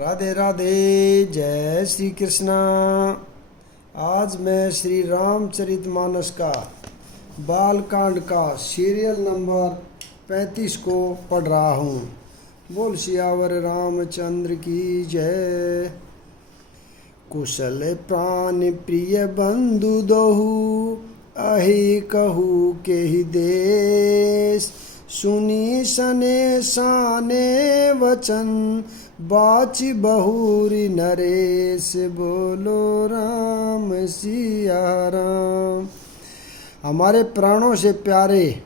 राधे राधे। जय श्री कृष्णा। आज मैं श्री रामचरितमानस का बालकांड का सीरियल नंबर 35 को पढ़ रहा हूँ। बोल सियावर रामचंद्र की जय। कुशल प्राण प्रिय बंधु दोहु, अहि कहू के ही देश। सुनी सने साने वचन, बाची बहुरी नरेश। बोलो राम सिया राम। हमारे प्राणों से प्यारे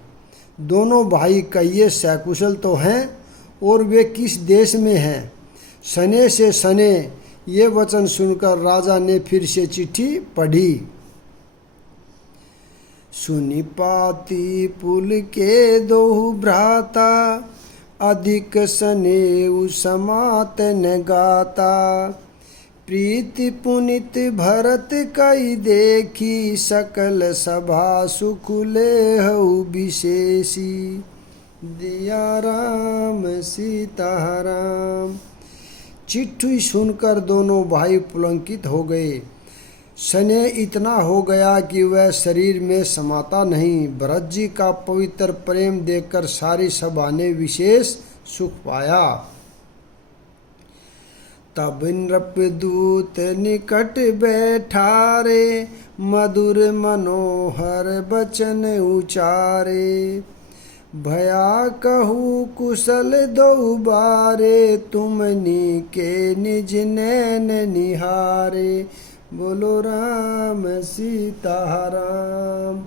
दोनों भाई कहिए सकुशल तो हैं, और वे किस देश में हैं। सने से सने ये वचन सुनकर राजा ने फिर से चिट्ठी पढ़ी। सुनी पाती पुल के दोहु भ्राता, अधिक सनेउ समात न गाता। प्रीति पुनित भरत कई देखी, सकल सभा सुख लेहु विशेषी। दिया राम सीता राम। चिट्ठी सुनकर दोनों भाई पुलंकित हो गए। स्नेह इतना हो गया कि वह शरीर में समाता नहीं। भरत जी का पवित्र प्रेम देखकर सारी सभा ने विशेष सुख पाया। तब नृपदूत निकट बैठा रे, मधुर मनोहर बचन उचारे। भया कहू कुशल दो बारे, तुमनी के निज नैन निहारे। बोलो राम सीता राम।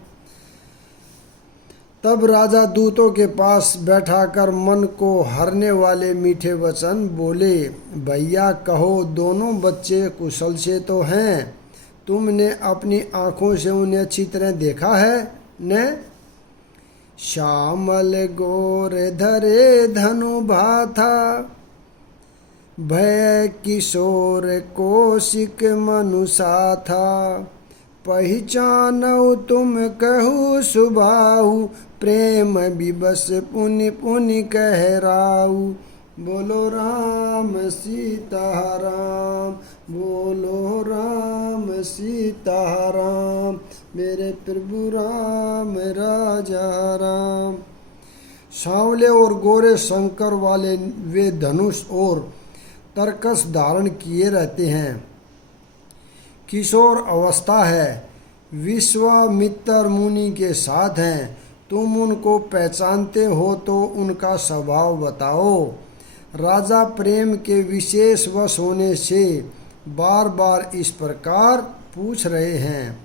तब राजा दूतों के पास बैठाकर मन को हरने वाले मीठे वचन बोले। भैया कहो, दोनों बच्चे कुशल से तो हैं। तुमने अपनी आँखों से उन्हें अच्छी तरह देखा है न। श्यामल गोर धरे धनु भाथा, भय किशोर कौशिक मनुषा था। पहचानऊ तुम कहू सुबाहु, प्रेम विवश पुनि पुनि कहराऊ। बोलो राम सीता राम। बोलो राम सीता राम। मेरे प्रभु राम राजा राम। सांवले और गोरे शंकर वाले वे धनुष और तरकस धारण किए रहते हैं। किशोर अवस्था है, विश्वामित्र मुनि के साथ हैं। तुम उनको पहचानते हो तो उनका स्वभाव बताओ। राजा प्रेम के विशेष वश होने से बार बार इस प्रकार पूछ रहे हैं।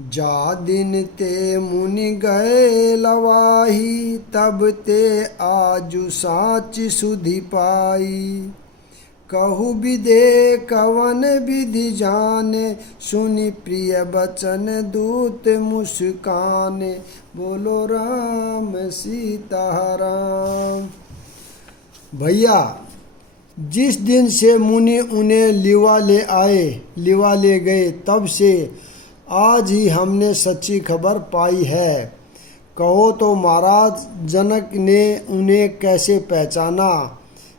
जा दिन ते मुनि गए लवाही, तब ते आजु साच सुधि पाई। कहु विदे कवन विधि जाने, सुनि प्रिय बचन दूत मुस्काने। बोलो राम सीता राम। भैया, जिस दिन से मुनि उन्हें लिवा ले गए, तब से आज ही हमने सच्ची खबर पाई है। कहो तो महाराज जनक ने उन्हें कैसे पहचाना।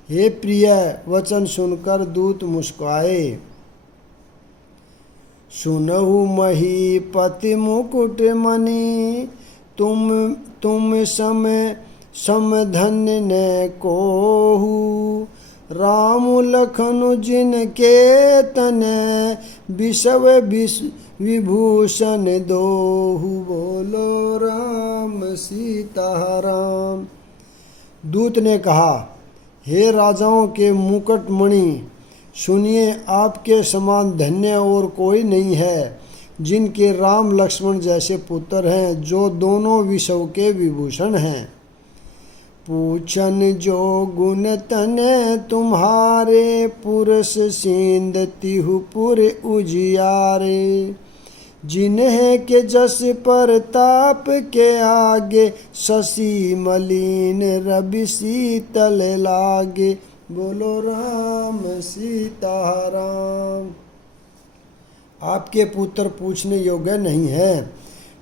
हे प्रिय, वचन सुनकर दूत मुस्कुराए। सुनहु महीपति मुकुट मणि, तुम समधन्य न कोहु। राम लखन जिनके तने, विषव विभूषण दोहु। बोलो राम सीता राम। दूत ने कहा, हे राजाओं के मुकुटमणि, सुनिए, आपके समान धन्य और कोई नहीं है, जिनके राम लक्ष्मण जैसे पुत्र हैं, जो दोनों विषव के विभूषण हैं। पूछन जो गुण तने तुम्हारे, पुरुष सींद तिहुपुर उजियारे। जिन्हें के जस पर ताप के आगे, शशि मलिन रवि शीतल लागे। बोलो राम सीता राम। आपके पुत्र पूछने योग्य नहीं है।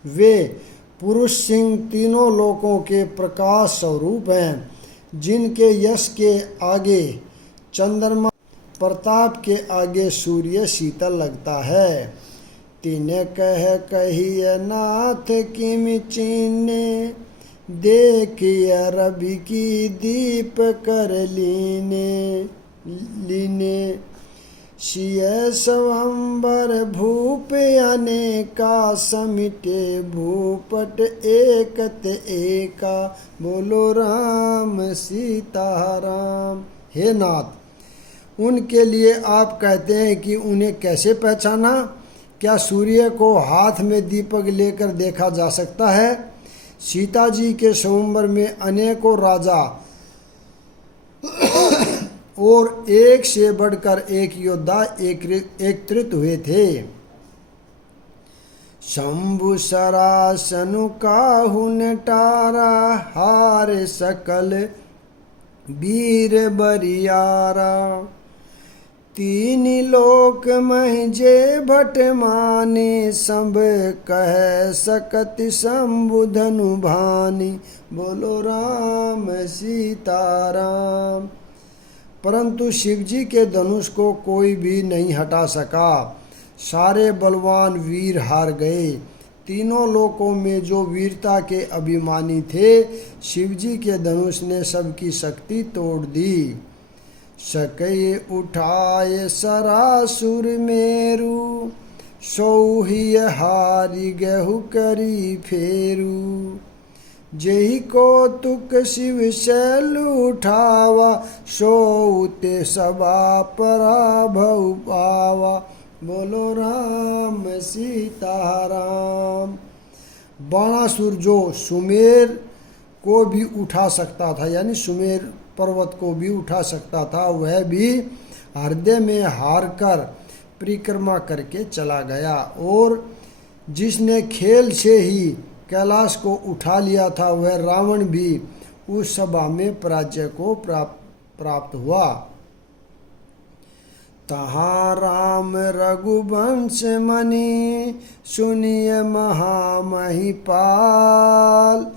वे पुरुष सिंह तीनों लोकों के प्रकाश स्वरूप हैं, जिनके यश के आगे चंद्रमा प्रताप के आगे सूर्य शीतल लगता है। तिने कह कहिए नाथ किम चीने, देखिए रवि की दीप कर लीने। सिय स्वंबर भूप अनेका, समिटे भूपट एकत एका। बोलो राम सीता राम। हे नाथ, उनके लिए आप कहते हैं कि उन्हें कैसे पहचाना? क्या सूर्य को हाथ में दीपक लेकर देखा जा सकता है? सीता जी के स्वयंवर में अनेकों राजा और एक से बढ़कर एक योद्धा एकत्रित हुए थे। शंभु सरासनु काहू नटारा, हार सकल वीर बरियारा। तीन लोक महजे भट माने, सब कह सकत शंभु धनु भानी। बोलो राम सीता राम। परंतु शिवजी के धनुष को कोई भी नहीं हटा सका। सारे बलवान वीर हार गए। तीनों लोकों में जो वीरता के अभिमानी थे, शिवजी के धनुष ने सबकी शक्ति तोड़ दी। सकै उठाए सरासुर मेरु, सौहिय हारि गहु करी फेरू। जेहि कौतुक शिव शैल उठावा, सोते सबा पराभव पावा। बोलो राम सीता राम। बाणासुर जो सुमेर को भी उठा सकता था, यानी सुमेर पर्वत को भी उठा सकता था, वह भी हृदय में हार कर परिक्रमा करके चला गया। और जिसने खेल से ही कैलाश को उठा लिया था, वह रावण भी उस सभा में पराजय को प्राप्त हुआ। तहाँ राम रघुवंश मणि, सुनिय महामहिपाल।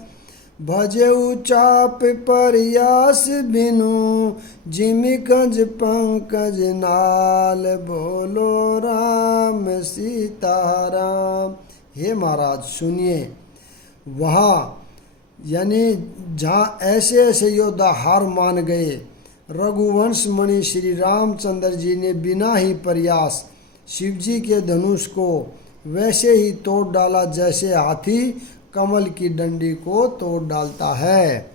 भजऊ चाप प्रयास बिनु, जिमि कंज पंकज नाल। बोलो राम सीता राम। हे महाराज सुनिए, वहाँ यानी जहाँ ऐसे ऐसे योद्धा हार मान गए, रघुवंश मणि श्री रामचंद्र जी ने बिना ही प्रयास शिवजी के धनुष को वैसे ही तोड़ डाला जैसे हाथी कमल की डंडी को तोड़ डालता है।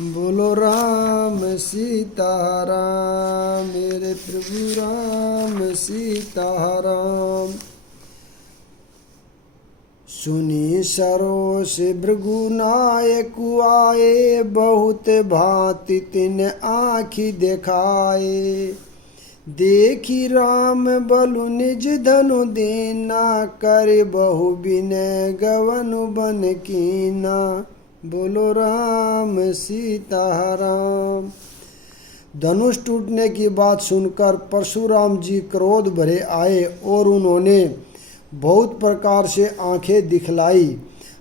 बोलो राम सीता राम। मेरे प्रभु राम सीता राम। सुनी सरोष भृगुनायक आए, बहुत भांति तिन आँखि देखाए। देखी राम बलु निज धनु दीना, कर बहु बिनय गवनु बन कीना। बोलो राम सीता राम। धनुष टूटने की बात सुनकर परशुराम जी क्रोध भरे आए और उन्होंने बहुत प्रकार से आंखें दिखलाई।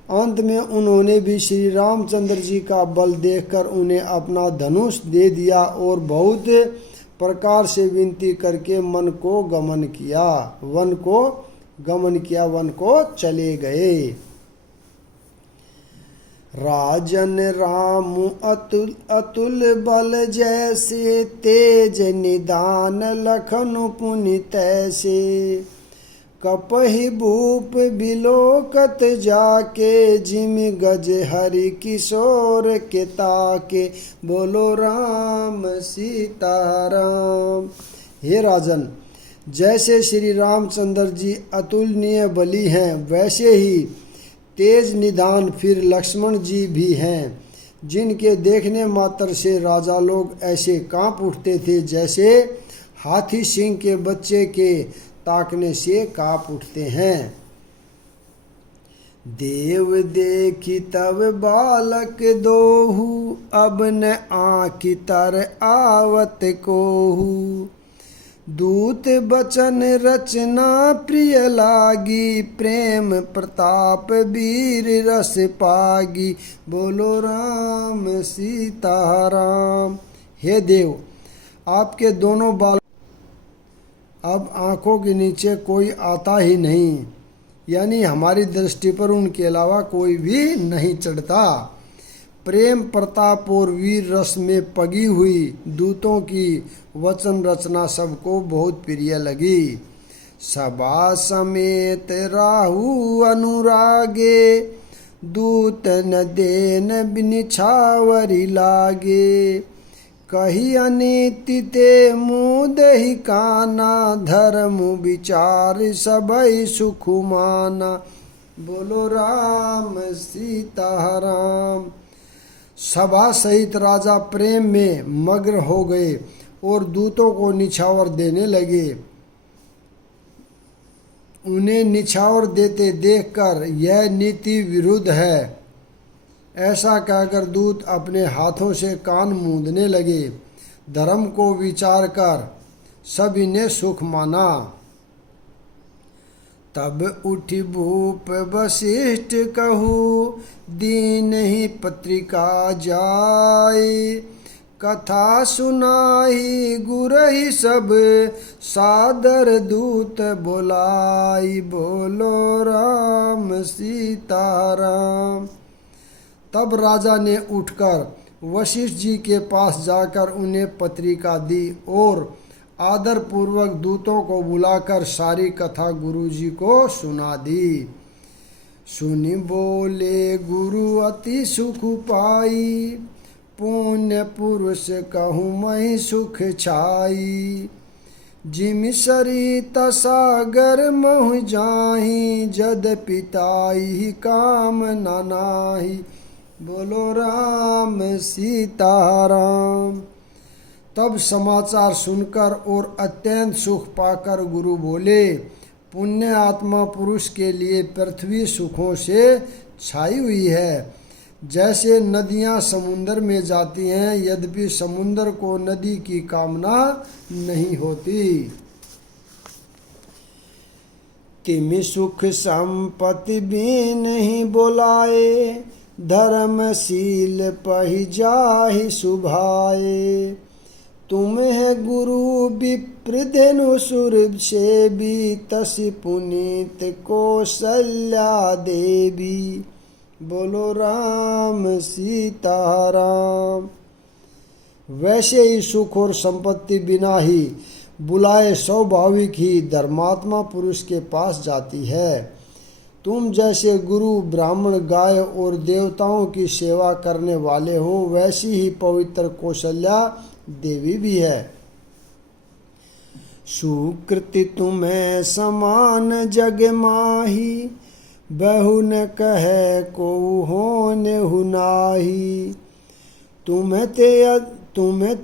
अंत में उन्होंने भी श्री रामचंद्र जी का बल देखकर उन्हें अपना धनुष दे दिया और बहुत प्रकार से विनती करके वन को गमन किया, वन को चले गए। राजन राम अतुल बल जैसे, तेज निदान लखन पुनि तैसे। कपहि भूप बिलोकत जाके, जिम गज हरि किशोर के ताके। बोलो राम सीता राम। हे राजन, जैसे श्री रामचंद्र जी अतुलनीय बली हैं, वैसे ही तेज निदान फिर लक्ष्मण जी भी हैं, जिनके देखने मात्र से राजा लोग ऐसे कांप उठते थे जैसे हाथी सिंह के बच्चे के ताकने से कांप उठते हैं। देव देखी तब बालक दोहू, अब न आँखि तर आवत कोहू। दूत बचन रचना प्रिय लागी, प्रेम प्रताप वीर रस पागी। बोलो राम सीता राम। हे देव, आपके दोनों बाल अब आँखों के नीचे कोई आता ही नहीं, यानी हमारी दृष्टि पर उनके अलावा कोई भी नहीं चढ़ता। प्रेम प्रताप और वीर रस में पगी हुई दूतों की वचन रचना सबको बहुत प्रिय लगी। सभा समेत राहु अनुरागे, दूत न देन निछावरी लागे। कही अनीति ते मुँह दही काना, धर्म विचार सबई सुख माना। बोलो राम सीताराम। सभा सहित राजा प्रेम में मग्न हो गए और दूतों को निछावर देने लगे। उन्हें निछावर देते देखकर यह नीति विरुद्ध है, ऐसा कहकर दूत अपने हाथों से कान मूंदने लगे। धर्म को विचार कर सभी ने सुख माना। तब उठी भूप वशिष्ठ कहू, दीन ही पत्रिका जाए। कथा सुनाई गुरहि सब, सादर दूत बोलाई। बोलो राम सीताराम। तब राजा ने उठकर वशिष्ठ जी के पास जाकर उन्हें पत्रिका दी और आदर पूर्वक दूतों को बुलाकर सारी कथा गुरु जी को सुना दी। सुनी बोले गुरु अति सुख पाई, पुण्य पुरुष कहूँ मैं सुख छाई। जिम सरित सागर मोह जाहि, जद पिताई काम नाहि। बोलो राम सीताराम। तब समाचार सुनकर और अत्यंत सुख पाकर गुरु बोले, पुण्य आत्मा पुरुष के लिए पृथ्वी सुखों से छाई हुई है। जैसे नदियाँ समुद्र में जाती हैं, यद्यपि समुद्र को नदी की कामना नहीं होती। तिमि सुख संपत्ति भी नहीं बोलाए, धर्मशील पहि जाहि सुभाए। तुम है गुरु विप्र धेनु सुर सेवी, तसि पुनीत कौशल्या देवी। बोलो राम सीताराम। वैसे ही सुख और संपत्ति बिना ही बुलाए स्वाभाविक ही धर्मात्मा पुरुष के पास जाती है। तुम जैसे गुरु ब्राह्मण गाय और देवताओं की सेवा करने वाले हो, वैसी ही पवित्र कौशल्या देवी भी है। सुकृति तुम्हें समान जग माही, बहु न कहे को होने हुनाही। तुम्हें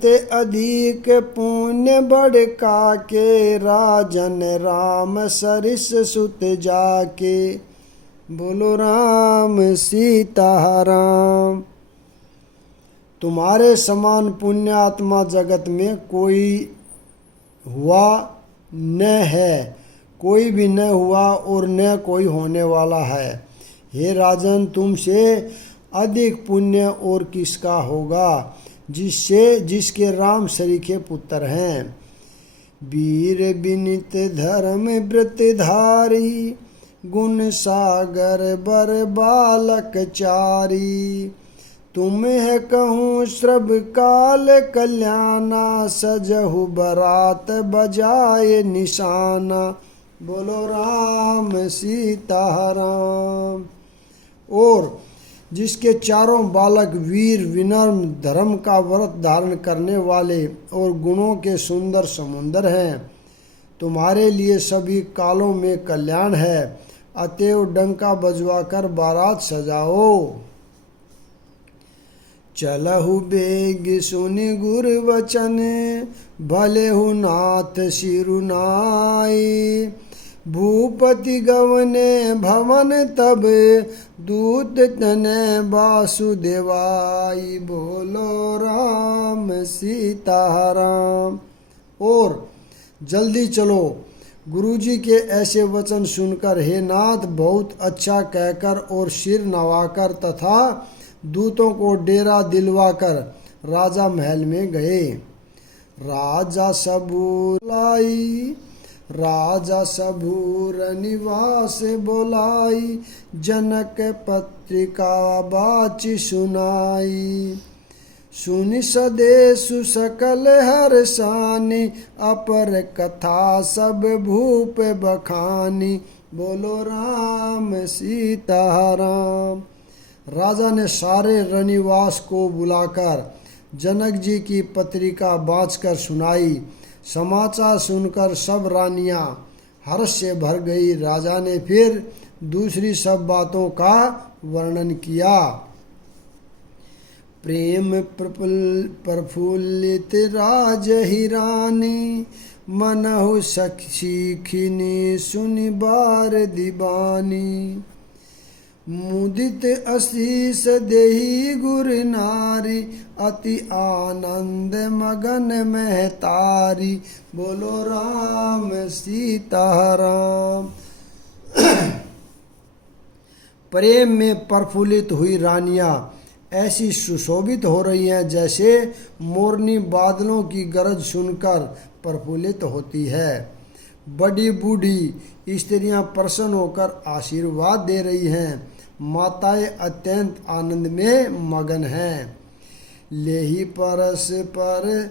ते अधिक पुण्य बढ़ का के, राजन राम सरिस सुत जाके। बोलो राम सीताराम। तुम्हारे समान पुण्यात्मा जगत में कोई हुआ न है, कोई भी न हुआ और न कोई होने वाला है। हे राजन, तुमसे अधिक पुण्य और किसका होगा, जिसके राम सरीखे पुत्र हैं। वीर विनित धर्म व्रतधारी, गुण सागर बर बालक चारी। तुम्हें कहूँ श्रभ काल कल्याणा, सजहु बरात बजाए निशाना। बोलो राम सीताराम। और जिसके चारों बालक वीर विनम्र, धर्म का व्रत धारण करने वाले और गुणों के सुंदर समुंदर हैं। तुम्हारे लिए सभी कालों में कल्याण है, अतएव डंका बजवाकर बारात सजाओ। चलहु बेग सुनि गुर वचन, भले हु नाथ सिरुनाई। भूपति गवने भवन तब, दूत तने वासुदेवाई। बोलो राम सीताराम। और जल्दी चलो। गुरुजी के ऐसे वचन सुनकर हे नाथ बहुत अच्छा कहकर और सिर नवाकर तथा दूतों को डेरा दिलवाकर राजा महल में गए। राजा सबूलाई राजा सबूर निवास बोलाई, जनक पत्रिका बाची सुनाई। सुनि सदेशु सकल हर्षानि, अपर कथा सब भूप बखानी। बोलो राम सीता राम। राजा ने सारे रनिवास को बुलाकर जनक जी की पत्रिका बाँचकर सुनाई। समाचार सुनकर सब रानियां हर्ष से भर गई। राजा ने फिर दूसरी सब बातों का वर्णन किया। प्रेम प्रफुल्लित राज ही रानी, मनहु सीखिनी सुनि बार दीवानी। मुदित आशीष देहि गुर नारी, अति आनंद मगन महतारी। बोलो राम सीता राम। प्रेम में प्रफुल्लित हुई रानियां ऐसी सुशोभित हो रही हैं जैसे मोरनी बादलों की गरज सुनकर प्रफुल्लित होती है। बड़ी बूढ़ी स्त्रियां प्रसन्न होकर आशीर्वाद दे रही हैं। माताएं अत्यंत आनंद में मगन हैं। लेहि परस्पर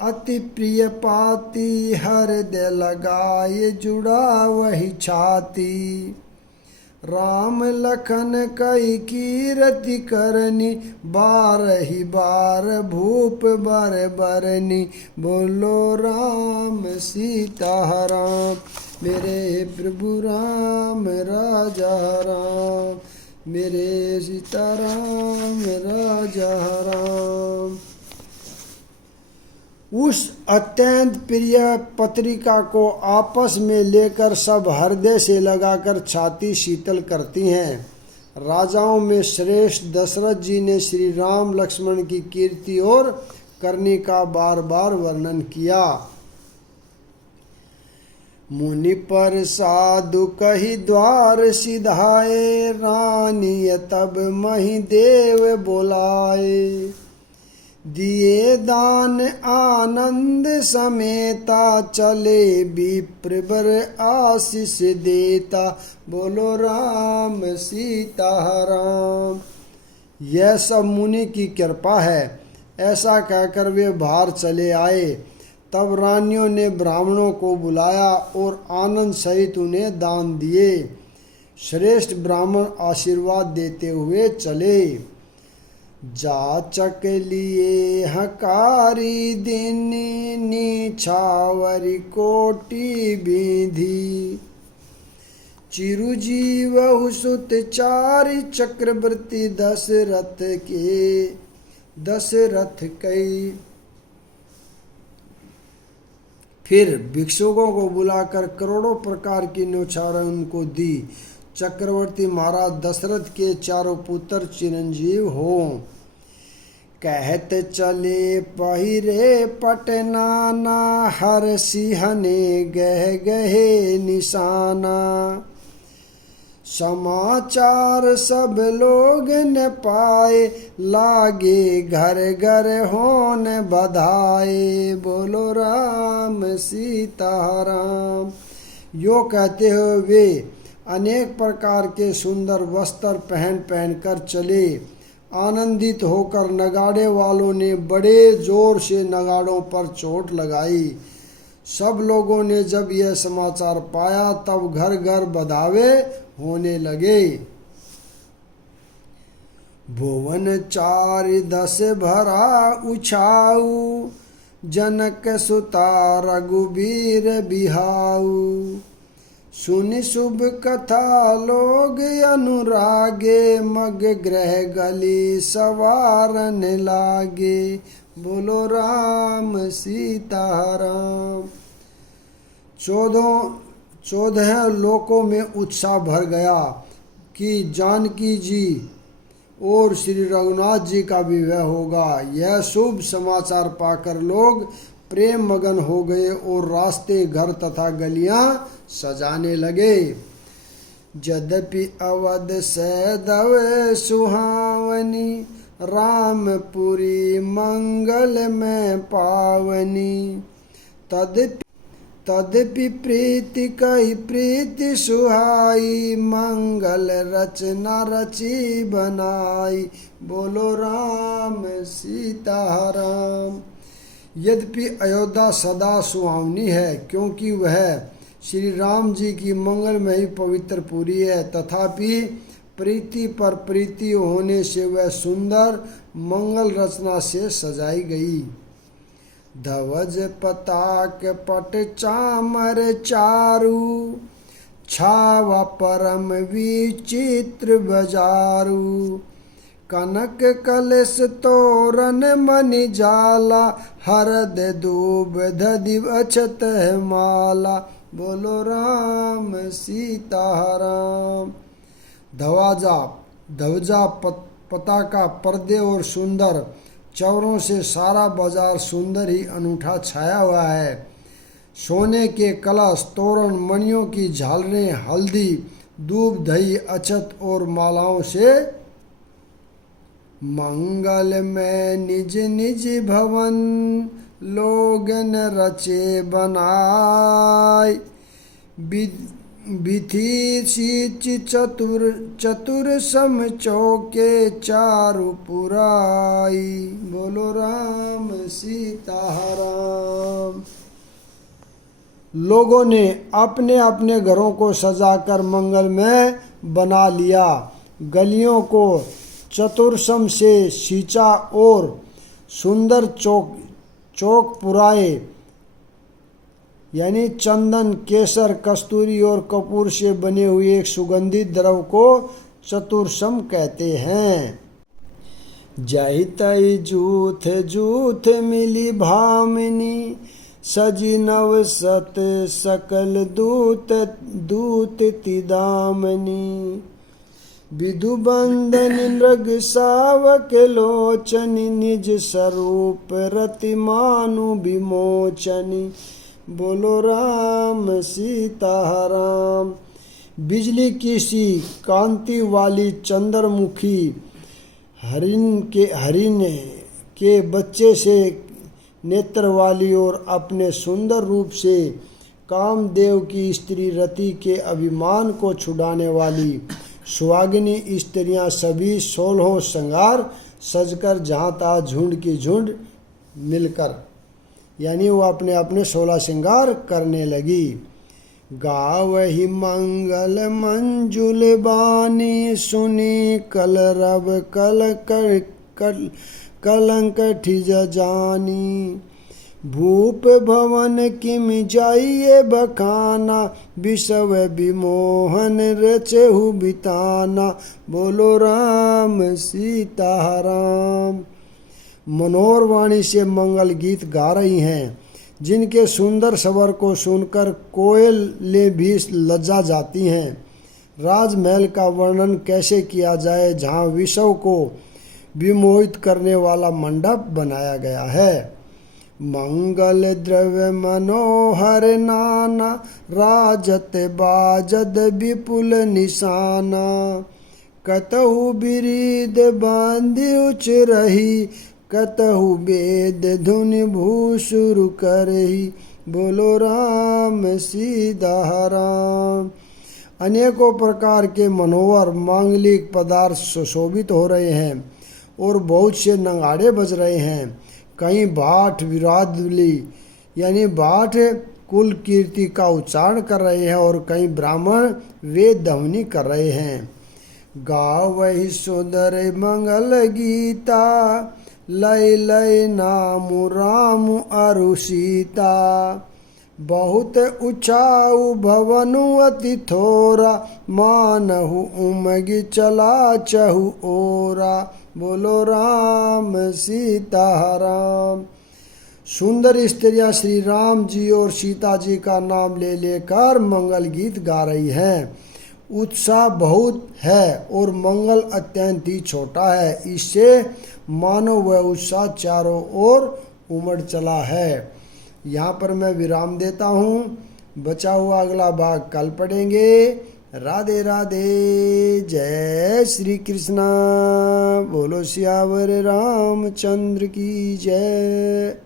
अति प्रिय पाती, हृदय लगाए जुड़ा वही छाती। राम लखन कई कीरति करनी, बारहि बार भूप बर बरनी। बोलो राम सीता राम। मेरे प्रभु राम राजा राम, मेरे सीता राम राजा राम। उस अत्यंत प्रिय पत्रिका को आपस में लेकर सब हृदय से लगाकर छाती शीतल करती हैं। राजाओं में श्रेष्ठ दशरथ जी ने श्री राम लक्ष्मण की कीर्ति और करनी का बार बार वर्णन किया। मुनि पर साधु कही द्वार सिधाए, रानी तब मही देव बोलाए। दिए दान आनंद समेता, चले विप्र बर आशीष देता। बोलो राम सीता राम। यह सब मुनि की कृपा है। ऐसा कहकर वे बाहर चले आए। तब रानियों ने ब्राह्मणों को बुलाया और आनंद सहित उन्हें दान दिए। श्रेष्ठ ब्राह्मण आशीर्वाद देते हुए चले। जाचक लिए हकारी दिनी, नीछावरी कोटि विधि। चिरुजीव सुत चारि, चक्रवर्ती दशरथ कई। फिर भिक्षुकों को बुलाकर करोड़ों प्रकार की न्यौछावरें उनको दी। चक्रवर्ती महाराज दशरथ के चारों पुत्र चिरंजीव हो। कहत चले पहिरे पटनाना, हर सिंहने गह गहे निशाना। समाचार सब लोग न पाए, लागे घर घर होन बधाए। बोलो राम सीता राम। यो कहते हुए वे अनेक प्रकार के सुंदर वस्त्र पहन कर चले। आनंदित होकर नगाड़े वालों ने बड़े जोर से नगाड़ों पर चोट लगाई। सब लोगों ने जब यह समाचार पाया तब घर घर बधावे होने लगे। भुवन चारि दस भरा उछाऊ, जनक सुता रघुबीर बिहाऊ। सुनि शुभ कथा लोग अनुरागे, मग ग्रह गली सवारन लागे। बोलो राम सीता राम। 14 लोकों में उत्साह भर गया कि जानकी जी और श्री रघुनाथ जी का विवाह होगा। यह शुभ समाचार पाकर लोग प्रेम मगन हो गए और रास्ते घर तथा गलियां सजाने लगे। यद्यपि अवध सैदव सुहावनी, रामपुरी मंगल में पावनी। तदपि प्रीति कही प्रीति सुहाई, मंगल रचना रची बनाई। बोलो राम सीताराम। यद्यपि अयोध्या सदा सुहावनी है, क्योंकि वह श्री राम जी की मंगलमयी पवित्र पुरी है, तथापि प्रीति पर प्रीति होने से वह सुंदर मंगल रचना से सजाई गई। ध्वज पताक पट चामर चारु, छावा परम विचित्र बजारू। कनक कलश तोरण मणि जाला, हरद दूब दधिव अक्षत माला। बोलो राम सीताराम। ध्वजा पताका पर्दे और सुंदर चौरों से सारा बाजार सुंदर ही अनूठा छाया हुआ है। सोने के कलश, तोरण, मणियों की झालरें, हल्दी, दूब, दही, अक्षत और मालाओं से मंगल में निज निज भवन, लोगन रचे बनाए। विधि सीच चतुर सम चौके चारु पुराई। बोलो राम सीताराम। लोगों ने अपने अपने घरों को सजाकर मंगलमय बना लिया। गलियों को चतुर्सम से सींचा और सुंदर चौक पुराए, यानी चंदन, केसर, कस्तूरी और कपूर से बने हुए एक सुगंधित द्रव को चतुर्सम कहते हैं। जहि तहि जूथ जूथ मिली भामिनी, सजी नव सत सकल दूत दूत तिदामनी। विधु बंदन मृग सावक लोचनी, निज स्वरूप रति मानु विमोचनी। बोलो राम सीताराम। बिजली की सी कांति वाली चंद्रमुखी हरिण के बच्चे से नेत्र वाली और अपने सुंदर रूप से कामदेव की स्त्री रति के अभिमान को छुड़ाने वाली सुहागिनी स्त्रियां सभी 16 श्रृंगार सजकर जहाँ तहाँ झुंड की झुंड मिलकर, यानी वो अपने अपने 16 श्रृंगार करने लगी। गावहि मंगल मंजुल बानी, सुनी कलरव कलंक ठिज जानी। भूप भवन किम जाइए बखाना, विषव विमोहन रचहु बिताना। बोलो राम सीताराम। मनोहर वाणी से मंगल गीत गा रही हैं, जिनके सुंदर स्वर को सुनकर कोयलें भी लज्जा जाती हैं। राजमहल का वर्णन कैसे किया जाए, जहाँ विषव को विमोहित करने वाला मंडप बनाया गया है। मंगल द्रव्य मनोहर नाना, राजत बाजद विपुल निशाना। कतहु बिरीद बांधि उच रही, कतहु वेद धुनि भूसुर करही। बोलो राम सीताराम। अनेकों प्रकार के मनोहर मांगलिक पदार्थ सुशोभित हो रहे हैं और बहुत से नगाड़े बज रहे हैं। कहीं भाट विरादली यानी भाट कुल कीर्ति का उच्चारण कर रहे हैं और कहीं ब्राह्मण वेद ध्वनि कर रहे हैं। गावहि सुंदर मंगल गीता, लय लय नाम राम अरु सीता। बहुत उछाऊ भवनु अति थोरा, मानहु उमगी चला चहु ओरा। बोलो राम सीताराम। सुंदर स्त्रियां श्री राम जी और सीता जी का नाम ले लेकर मंगल गीत गा रही हैं। उत्साह बहुत है और मंगल अत्यंत ही छोटा है, इससे मानो वह उत्साह चारों ओर उमड़ चला है। यहाँ पर मैं विराम देता हूँ। बचा हुआ अगला भाग कल पढ़ेंगे। राधे राधे। जय श्री कृष्णा। बोलो सियावर रामचंद्र की जय।